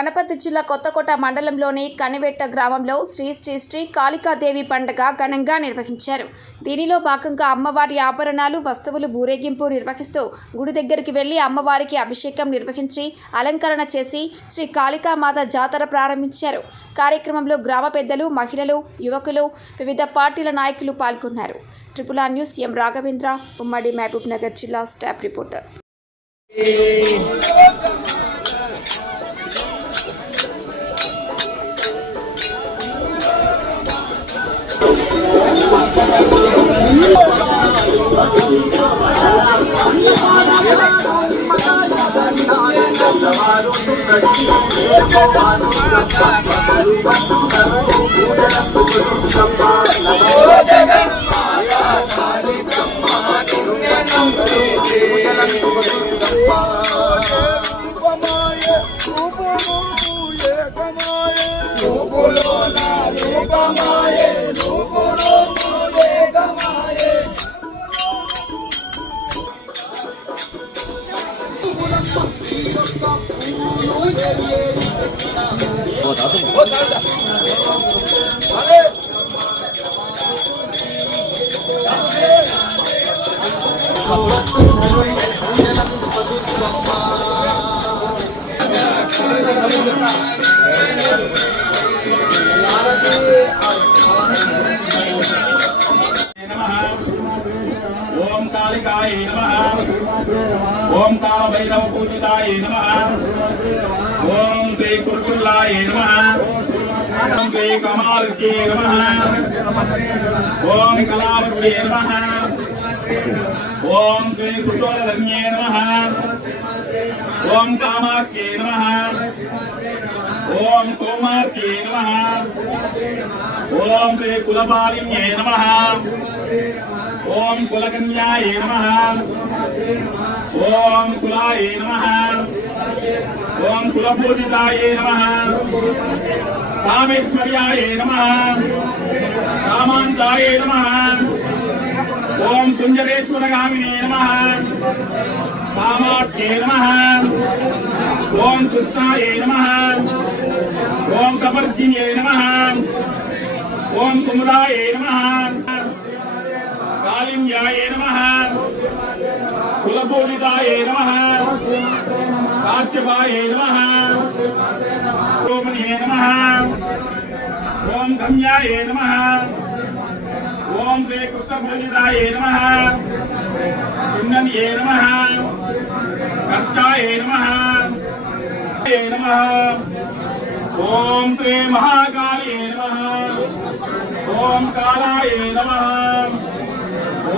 వనపర్తి జిల్లా కొత్తకోట మండలంలోని కనివెట్ట గ్రామంలో శ్రీ శ్రీ శ్రీ కాళికాదేవి పండుగ ఘనంగా నిర్వహించారు. దీనిలో భాగంగా అమ్మవారి ఆభరణాలు వస్తువులు ఊరేగింపు నిర్వహిస్తూ గుడి దగ్గరికి వెళ్ళి అమ్మవారికి అభిషేకం నిర్వహించి అలంకరణ చేసి శ్రీ కాళికామాత జాతర ప్రారంభించారు. కార్యక్రమంలో గ్రామ పెద్దలు మహిళలు యువకులు వివిధ పార్టీల నాయకులు పాల్గొన్నారు. Triple R news M Raghavendra ఉమ్మడి మహబూబ్ నగర్ జిల్లా స్టాఫ్ రిపోర్టర్. రూపమాయ రూపమాయ రూపమాయ రూపమాయ 어, 나도 어, 잘한다. 잘해. 잘해. ఓం కాలభైరవ పూజితాయ నమ. ఓం శ్రీ కుర్కుల్లాయ నమ. ఓం శ్రీ కమాల్కే నమ. ఓం కళావత్యే నమ. ఓం శ్రీ కుశోళధన్యే నమ. ఓం కామాఖ్యే నమ. ఓం కోమార్కే నమ. ఓం శ్రీ కులపాలిన్యే నమ. ఓం కులకన్యాయ నమ. ఓం కులాయ నమ. ఓం కులపూజితాయ నమ. కామేశ్వర్యాయ నమ. కామాంతాయ నమ. ఓం కుంజరేశ్వరగామినే నమ. కామాఖ్యే నమ. ఓం కృష్ణాయ నమ. ఓం కపర్జిన్యే నమ. ఓం కుముదాయ నమ. కాళింజాయ నమ. కులపూజితాయ నమ. కాశ్యపాయ నమ. ఓమనే నమ. ఓం గమ్యాయ నమ. ఓం శ్రీ కృష్ణపూజితాయ నమ. చిన్నన్యే నమ. కర్తాయ నమ. నమ. ఓం శ్రీ మహాకాళీ నమ. ఓం కాళాయ నమ.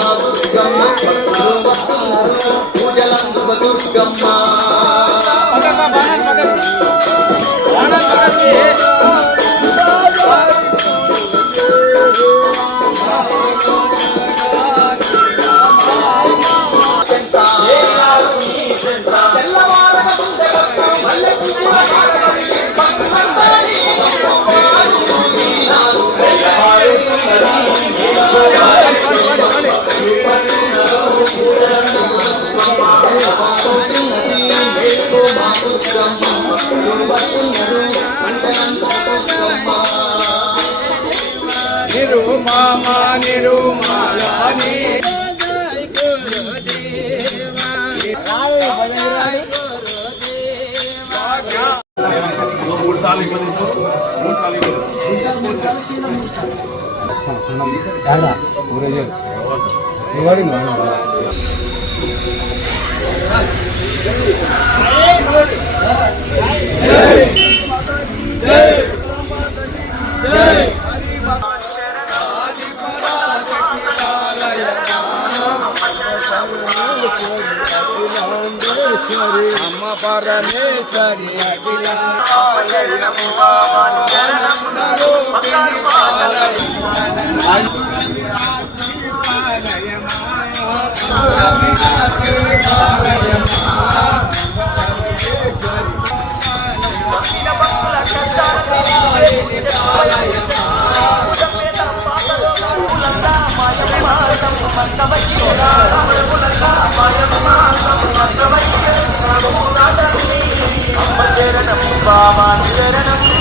శతమావతి పూజాంత పరిసమాప్త ధూపం నిరుమామా నిరుమాలని మూడు సార్లు ఇవ్వదు మూడు సార్లు ఇవ్వదు జై చాముండేశ్వరి అమ్మ పరమేశ్వరి అఖిల పాలయ வாழ்கிறனும்